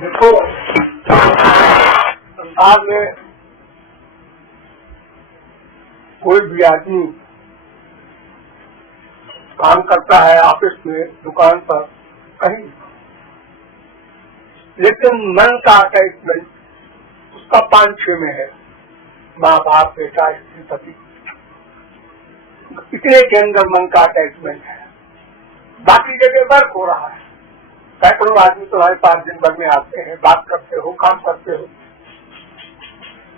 देखो, संसार में कोई भी आदमी काम करता है, ऑफिस में, दुकान पर, कहीं, लेकिन मन का अटैचमेंट उसका 5-6 में है। माँ बाप, बेटा, स्त्री, पति, इतने के अंदर मन का अटैचमेंट है। बाकी जगह वर्क हो रहा है। सैकड़ों आदमी तुम्हारे पास दिन भर में आते हैं, बात करते हो, काम करते हो,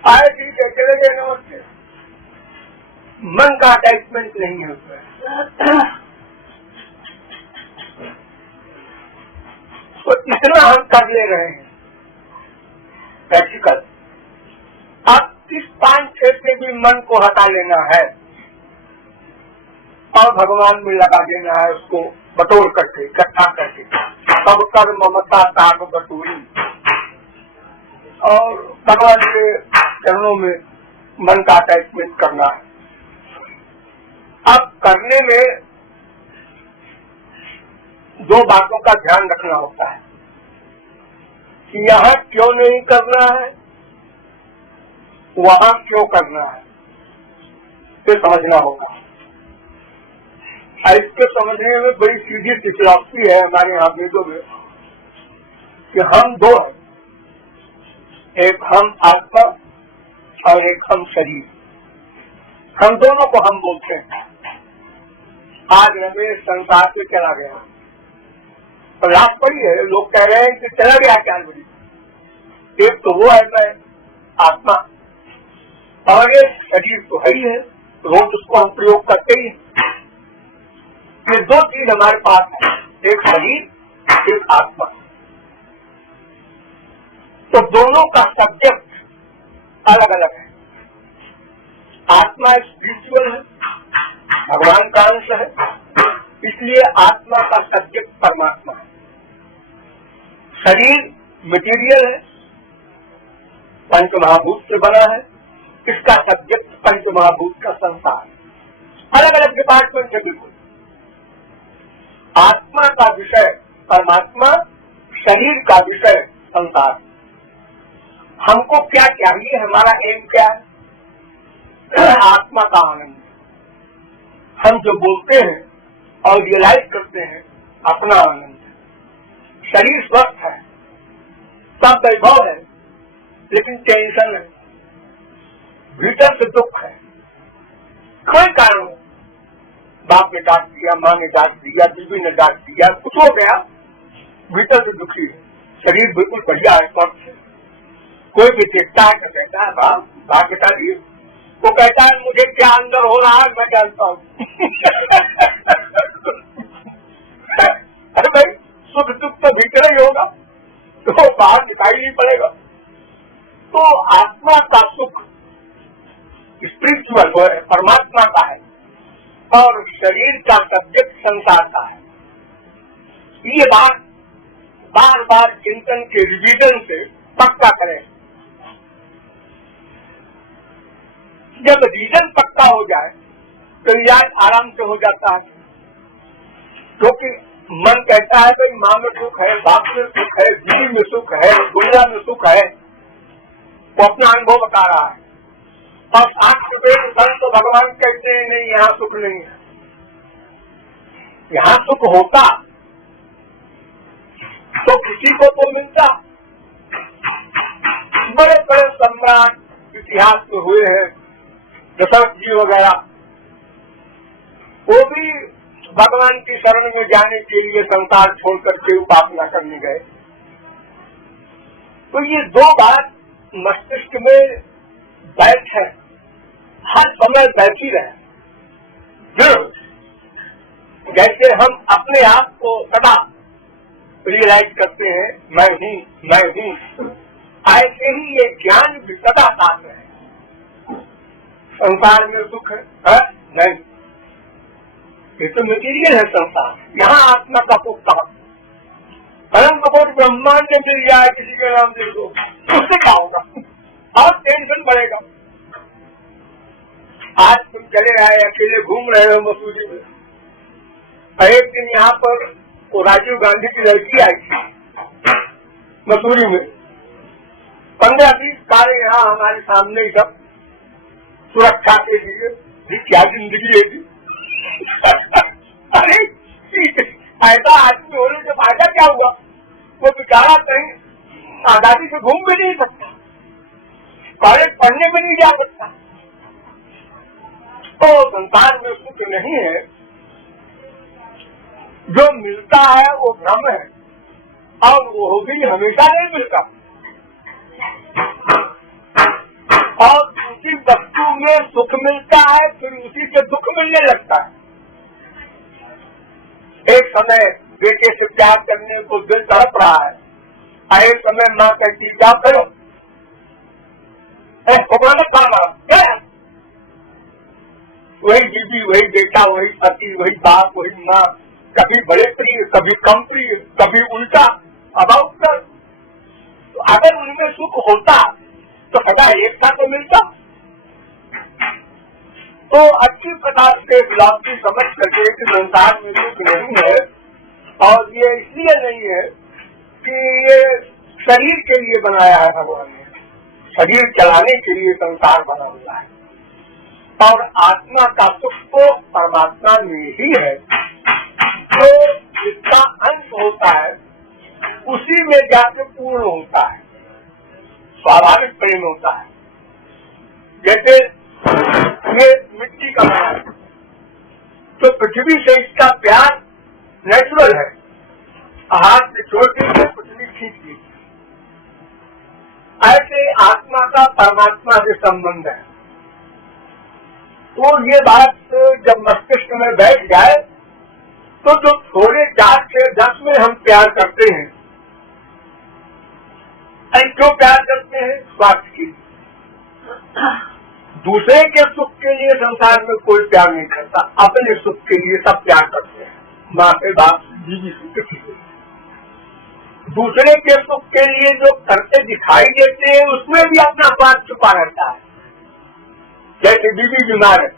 आए ठीक है, चले गए, नमस्ते। मन का अटैचमेंट नहीं है उसमें। तो इतना हम कर ले रहे हैं प्रैक्टिकल। अब इस 5-6 से भी मन को हटा लेना है और भगवान में लगा देना है, उसको बटोर करके, इकट्ठा करके, सब कर ममता ताक बटोरी, और भगवान के चरणों में मन का अटैचमेंट करना है। अब करने में 2 बातों का ध्यान रखना होता है कि यहाँ क्यों नहीं करना है, वहाँ क्यों करना है, ये समझना होगा। इसके समझने में बड़ी सीधी सी फिलॉसफी है हमारे यहाँ वेदों में कि हम 2 हैं, एक हम आत्मा और एक हम शरीर। हम दोनों को हम बोलते हैं। आज रमेश संसार से चला गया, प्रयास पड़ी है, लोग कह रहे हैं कि चला गया 4 बजे। एक तो वो है मैं आत्मा, और एक शरीर तो है ही है, रोज उसको हम प्रयोग करते ही। ये 2 चीज हमारे पास है, एक शरीर, एक आत्मा। तो दोनों का सब्जेक्ट अलग अलग है। आत्मा स्पिरिचुअल है, भगवान का अंश है, इसलिए आत्मा का सब्जेक्ट परमात्मा है। शरीर मटेरियल है, पंचमहाभूत से बना है, इसका सब्जेक्ट पंचमहाभूत का संसार। अलग अलग डिपार्टमेंट है बिल्कुल। आत्मा का विषय परमात्मा, शरीर का विषय संसार। हमको क्या चाहिए, हमारा एम क्या है? आत्मा का आनंद। हम जो बोलते हैं और रियलाइज करते हैं अपना आनंद। शरीर स्वस्थ है, सब वैभव है, लेकिन टेंशन है, भीतर से दुख है। कोई कारण हो, बाप ने डांट दिया, माँ ने डांट दिया, बीवी ने डांट दिया, कुछ हो गया, भीतर से दुखी है। शरीर बिल्कुल बढ़िया है, स्वस्थ है। कोई भी देखता है तो कहता है बाप बता दिए, वो कहता है मुझे क्या अंदर हो रहा है मैं जानता हूँ। अरे भाई, सुख दुख तो भीतर ही होगा, तो बाहर दिखाई नहीं पड़ेगा। तो आत्मा का सुख स्पिरिचुअल है, परमात्मा का है, और शरीर का सब्जेक्ट संसार का है। ये बात बार बार चिंतन के रिवीजन से पक्का करें। जब रीजन पक्का हो जाए तो याद आराम से हो जाता है, क्योंकि मन कहता है भाई माँ में सुख है, बाप में सुख है, बीवी में सुख है, दुनिया में सुख है, वो अपना अनुभव बता रहा है। और शास्त्र तो भगवान कहते हैं नहीं, यहाँ सुख नहीं है। यहाँ सुख होता तो किसी को तो मिलता। बड़े बड़े सम्राट इतिहास में हुए हैं, दशरथ जी वगैरह, वो भी भगवान की शरण में जाने के लिए संसार छोड़ करके उपासना करने गए। तो ये 2 बात मस्तिष्क में बैठ है, हर समय बैठी रहे। जैसे हम अपने आप को सदा रियलाइज करते हैं मैं हूँ, ऐसे ही ये ज्ञान भी सदा साथ है। संसार में सुख है? नहीं, ये तो मटीरियल है संसार। यहाँ आत्मा का सुख कहा। परंतु बहुत ब्रह्मांड में मिल जाए किसी के नाम से तो उससे क्या होगा? और टेंशन बढ़ेगा। आज तुम चले आए, अकेले घूम रहे हो मसूरी में। एक दिन यहाँ पर वो राजीव गांधी की लड़की आई थी, मसूरी में 15-20 कारें यहाँ हमारे सामने ही सब सुरक्षा के लिए क्या जिंदगी है। अरे ऐसा आदमी होने से फायदा क्या हुआ? वो बेचारा कहीं आजादी से घूम भी नहीं सकता, कॉलेज पढ़ने में नहीं जा सकता। तो संसार में सुख नहीं है, जो मिलता है वो भ्रम है और वो भी हमेशा नहीं मिलता। और उसी वस्तु में सुख मिलता है, फिर उसी से दुख मिलने लगता है। एक समय बेटे से प्यार करने को दिल तड़प रहा है, एक समय माँ कहती क्या करो, वही बीबी, वही बेटा, वही पति, वही बाप, वही माँ, कभी बड़े प्रिय, कभी कम प्रिय, कभी उल्टा। अबाउट कर, तो अगर उनमें सुख होता तो सदा एक साथ तो मिलता। तो अच्छी प्रकार से फिलॉसफी समझ करके कि संसार में सुख नहीं है, और ये इसलिए नहीं है कि ये शरीर के लिए बनाया है भगवान ने, शरीर चलाने के लिए संसार बना हुआ है, और आत्मा का सुख तो परमात्मा में ही है। जो जिसका अंत होता है उसी में जाके पूर्ण होता है, स्वाभाविक प्रेम होता है। जैसे ये मिट्टी का बना है तो पृथ्वी से इसका प्यार नेचुरल है, हाथ से छोड़ के पृथ्वी खींच ली। ऐसे आत्मा का परमात्मा से संबंध है। तो ये बात जब मस्तिष्क में बैठ जाए तो जो थोड़े 4 से 10 में हम प्यार करते हैं, क्यों प्यार करते हैं? स्वार्थ के लिए। दूसरे के सुख के लिए संसार में कोई प्यार नहीं करता, अपने सुख के लिए सब प्यार करते हैं, माँ से, बाप से, बीवी से, किसी से। दूसरे के सुख के लिए जो करते दिखाई देते हैं उसमें भी अपना स्वार्थ छुपा रहता है। जैसे बीवी बीमार है,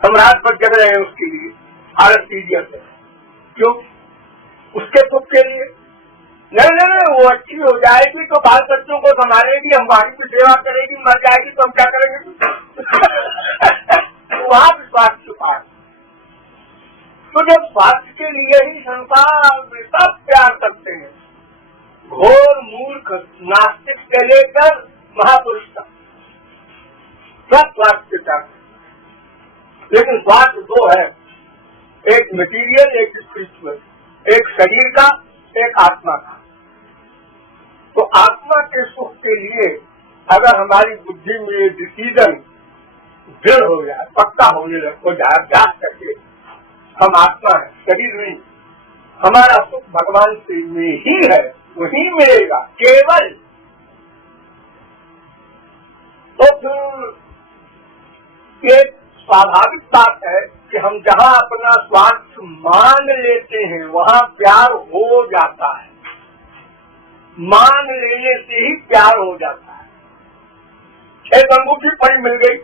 हम रात भर जग रहे हैं उसके लिए, हालत सीरियस है, क्यों? उसके सुख के लिए नहीं, वो अच्छी हो जाएगी तो बाल बच्चों को संभालेगी, हमारी भी सेवा करेगी, मर जाएगी तो हम क्या करेंगे? वहाँ भी स्वार्थ छुपा है। तो जब स्वार्थ के लिए ही संसार में सब प्यार करते हैं, घोर मूर्ख नास्तिक से लेकर महापुरुष तक सब स्वार्थ से प्यार। लेकिन स्वार्थ दो है, एक मटीरियल, एक स्पिरिचुअल, एक शरीर का, एक आत्मा का। तो आत्मा के सुख के लिए अगर हमारी बुद्धि में डिसीजन दृढ़ हो जाए, पक्का हो जाए, जाग करके हम आत्मा है, शरीर नहीं, हमारा सुख भगवान से में ही है, वही मिलेगा केवल। तो फिर ये स्वाभाविक बात है कि हम जहाँ अपना स्वार्थ मान लेते हैं वहाँ प्यार हो जाता है, मान लेने से ही प्यार हो जाता है। एक अंगूठी पड़ी मिल गई,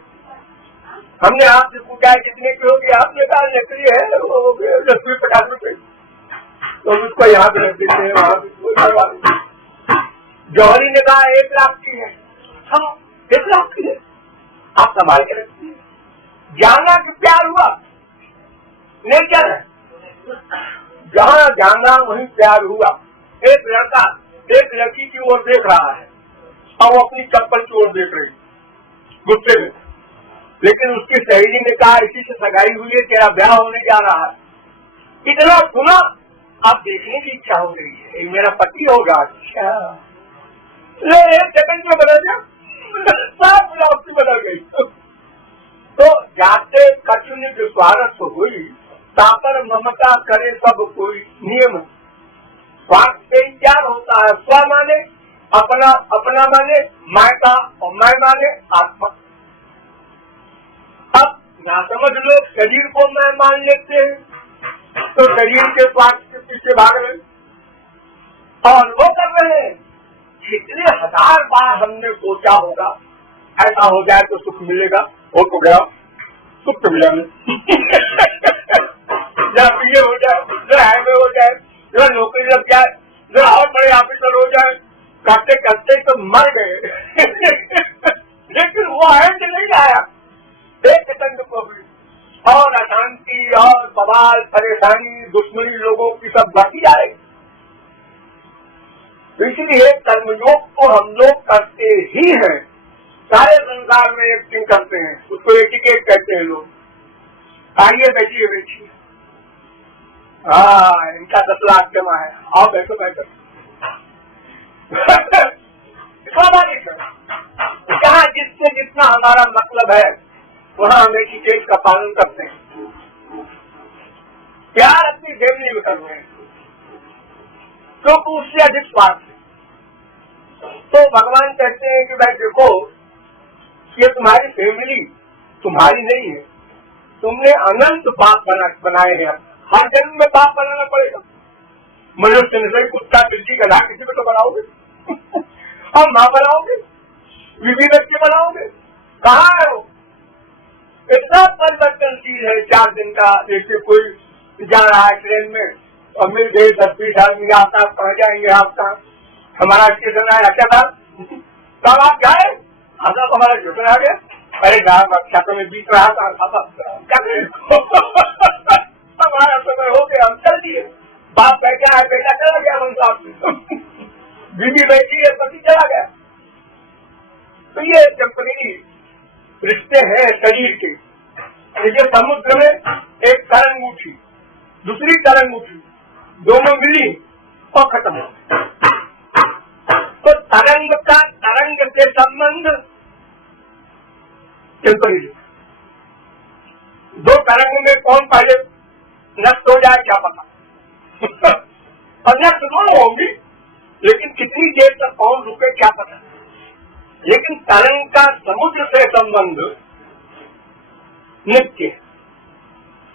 हमने आपसे पूछा है कितने किलो की, आपने कहा लकड़ी है, वो 10-50 रुपए, तो उसको यहाँ पे रख देते हैं, वहाँ पे। जौहरी ने कहा 1 लाख की है, हाँ 1 लाख की है, आप संभाल के रखिए। जाना कि प्यार हुआ नहीं, क्या है जहाँ जाना वहीं प्यार हुआ। एक लड़का एक लड़की की ओर देख रहा है और वो अपनी चप्पल की ओर देख रही गुस्से में, लेकिन उसकी सहेली ने कहा इसी से सगाई हुई है, तेरा ब्याह होने जा रहा है। इतना सुना, आप देखने की इच्छा हो गई है, मेरा पति होगा। अच्छा, ले 1 सेकंड में बदल गया, सब फिलॉसफी बदल गई। तो जाते कठिन स्वार्थ हुई, तापर ममता करे सब कोई नियम। स्वार्थ से प्यार होता है, स्व माने अपना, अपना माने मायका, और मैं माने आत्मा। अब ना समझ लोग शरीर को मैं मान लेते हैं, तो शरीर के स्वार्थ के पीछे भाग रहे और वो कर रहे हैं। कितने 1000 बार हमने सोचा होगा ऐसा हो जाए तो सुख मिलेगा, हो तो गया, सुख तो मिला जब ये हो जाए, जो हाईवे हो जाए, जो नौकरी लग जाए, जो और बड़े ऑफिसर हो जाए, करते करते तो मर गए लेकिन वो एंड नहीं आया एक तंग को भी, और अशांति और बवाल परेशानी दुश्मनी लोगों की सब बढ़ती जा रही। इसलिए कर्मयोग को हम लोग करते ही हैं, सारे संसार में एक्टिंग करते हैं, उसको एटिकेट कहते हैं लोग। आइए बैठिए बैठिए, हाँ इनका 10 लाख जमा है, आओ बैठो बैठो स्वाभाविक है, जहाँ जिससे जितना हमारा मतलब है वहाँ हम एटिकेट का पालन करते हैं, प्यार अपनी फैमिली में करते हैं, तो उससे अधिक स्वार्थ। तो भगवान कहते हैं कि भाई देखो ये तुम्हारी फैमिली तुम्हारी नहीं है, तुमने अनंत पाप बनाए हैं, हर जन्म में पाप बनाना पड़ेगा। मनुष्य ने सही कुत्ता बिल्ली गधा किसी को तो बनाओगे हम माँ बनाओगे, बीवी बच्चे बनाओगे, कहाँ है वो? इतना परिवर्तनशील है 4 दिन का। जैसे कोई जा रहा है ट्रेन में और मिल गए 10-20 आदमी, आपका पहुंच जाएंगे, आपका हमारा स्टेशन आया क्या था, तब आप जाए आपका हमारा स्टेशन आ गया, अरे गाँव अच्छा तो मैं बीत रहा था क्या हमारा समय हो गया, हम चल दिए, बाप बैठा है बेटा चला गया, हम साहब बीवी बैठी है पति चला गया। तो ये टेम्परेरी रिश्ते हैं शरीर के। ये समुद्र में एक तरंग उठी, दूसरी तरंग उठी, दोनों मिली और खत्म हो गई। तो तरंग का तरंग से संबंध टेम्परेरी, 2 तरंग में कौन पहले नष्ट हो जाए क्या पता और नष्ट दोनों होंगी, लेकिन कितनी देर तक कौन रुके क्या पता। लेकिन तरंग का समुद्र से संबंध नित्य है,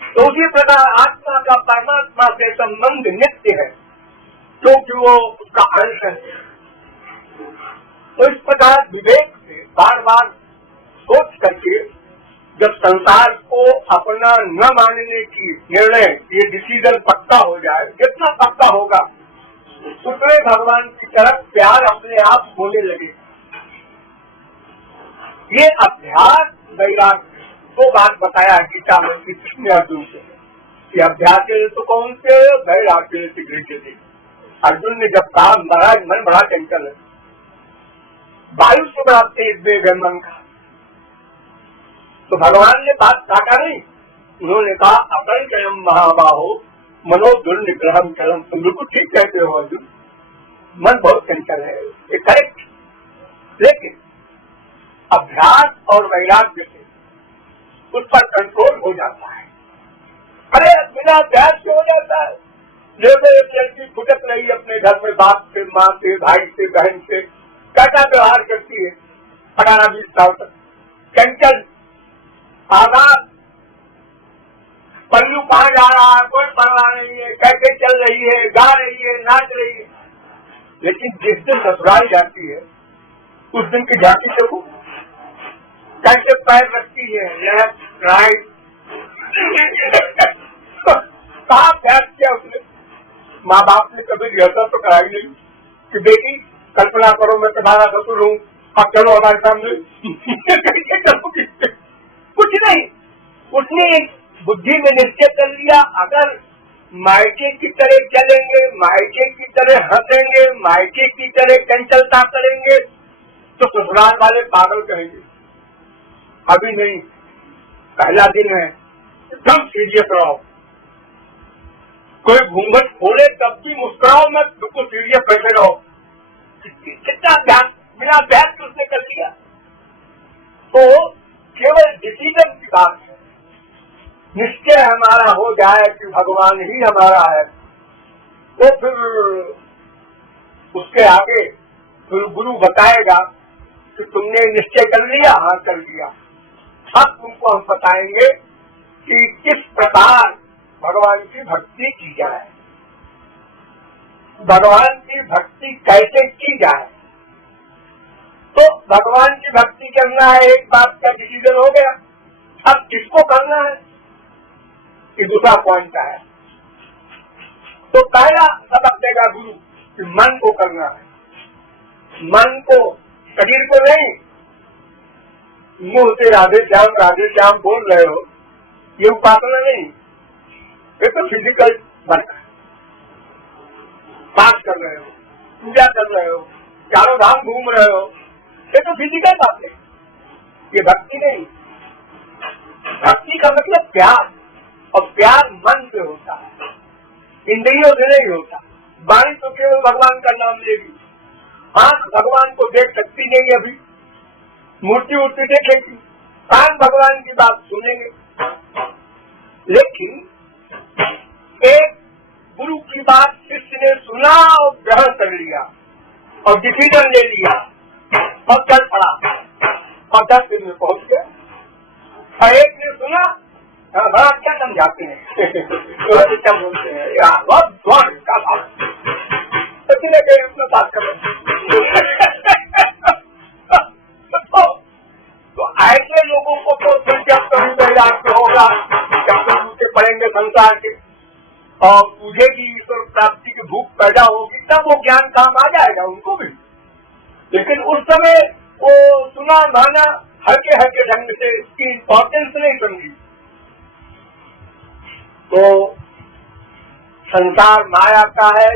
तो उसी प्रकार आत्मा का परमात्मा से संबंध नित्य है, क्योंकि वो उसका अंश है। तो इस प्रकार विवेक से बार बार सोच करके जब संसार को अपना न मानने की निर्णय, ये डिसीजन पक्का हो जाए, कितना पक्का होगा उतने भगवान की तरफ प्यार अपने आप होने लगे। ये अभ्यास वैराग्य 2 बात बताया गीता में कृष्ण अर्जुन से, कि अभ्यास तो कौन से वैराग्य से गृह थे। अर्जुन ने जब कहा महाराज मन बड़ा चंचल है, वायु से बड़ा तेज वेग है मन का, तो भगवान ने बात काटा नहीं, उन्होंने कहा अपरिचयम महाबाहो मनो दुर्निग्रहम चलम। तुम बिल्कुल ठीक कहते हो अर्जुन, मन बहुत चंचल है, ये करेक्ट। लेकिन अभ्यास और वैराग्य से उस पर कंट्रोल हो जाता है। अरे बिना अभ्यास से हो जाता है। जैसे एक लड़की फुटक रही अपने घर में बाप से, माँ से, भाई से, बहन से कैसा व्यवहार करती है 18-20 साल तक, चंचल आजाद, पल्लू कहाँ जा रहा है कोई परवाह नहीं है, कैसे चल रही है, गा रही है, नाच रही है। लेकिन जिस दिन ससुराल जाती है उस दिन की जाति देखो, कैसे पैर रखती है, लेफ्ट राइट कहा अभ्यास किया उसने। माँ बाप ने कभी रिहर्सल तो कराई नहीं कि बेटी कल्पना करो मैं तुम्हारा ससुर हूँ, अब चलो हमारे सामने कुछ नहीं। उसने बुद्धि में निश्चय कर लिया, अगर मायके की तरह चलेंगे, मायके की तरह हंसेंगे, मायके की तरह चंचलता करेंगे तो ससुराल वाले पागल कहेंगे। अभी नहीं, पहला दिन है, एकदम सीरियस रहो, कोई घूंघट खोले तब भी मुस्कुराओ मत, बिल्कुल सीरियस बैठे रहो। कितना अभ्यास, बिना अभ्यास उसने कर लिया। तो केवल डिसीजन की बात है, निश्चय हमारा हो जाए कि भगवान ही हमारा है, तो फिर उसके आगे फिर गुरु बताएगा कि तुमने निश्चय कर लिया, हाँ कर लिया। अब तुमको हम बताएंगे कि किस प्रकार भगवान की भक्ति की जाए, भगवान की भक्ति कैसे की जाए। तो भगवान की भक्ति करना है, एक बात का डिसीजन हो गया। अब किसको करना है ये दूसरा पॉइंट है। तो पहला सबक देगा गुरु कि मन को करना है, मन को, शरीर को नहीं। मुंह से राधे श्याम बोल रहे हो, ये उपासना नहीं, ये तो फिजिकल बना। पाठ कर रहे हो, पूजा कर रहे हो, चारों धाम घूम रहे हो, ये तो फिजिकल बात है, ये भक्ति नहीं। भक्ति का मतलब प्यार, और प्यार मन से होता है, इंद्रियों से नहीं होता। वाणी तो केवल भगवान का नाम लेगी, आंख भगवान को देख सकती नहीं, अभी मूर्ति उर्ति देखेगी, कान भगवान की बात सुनेंगे। लेकिन एक गुरु की बात शिष्य ने सुना और ग्रहण कर लिया और डिसीजन ले लिया और चल पड़ा और 10 दिन में पहुंच गया। और एक ने सुना, बड़ा क्या समझाते हैं क्या बोलते हैं यार, बहुत का बात अपना बात कर तो ऐसे लोगों को तो जब कभी तैयार होगा, जब तक पढ़ेंगे संसार के और पूछेगी ईश्वर प्राप्ति की भूख पैदा होगी, तब वो ज्ञान काम आ जाएगा उनको भी। लेकिन उस समय वो सुना माना हल्के हल्के ढंग से, इसकी इम्पोर्टेंस नहीं समझी। तो संसार माया का है,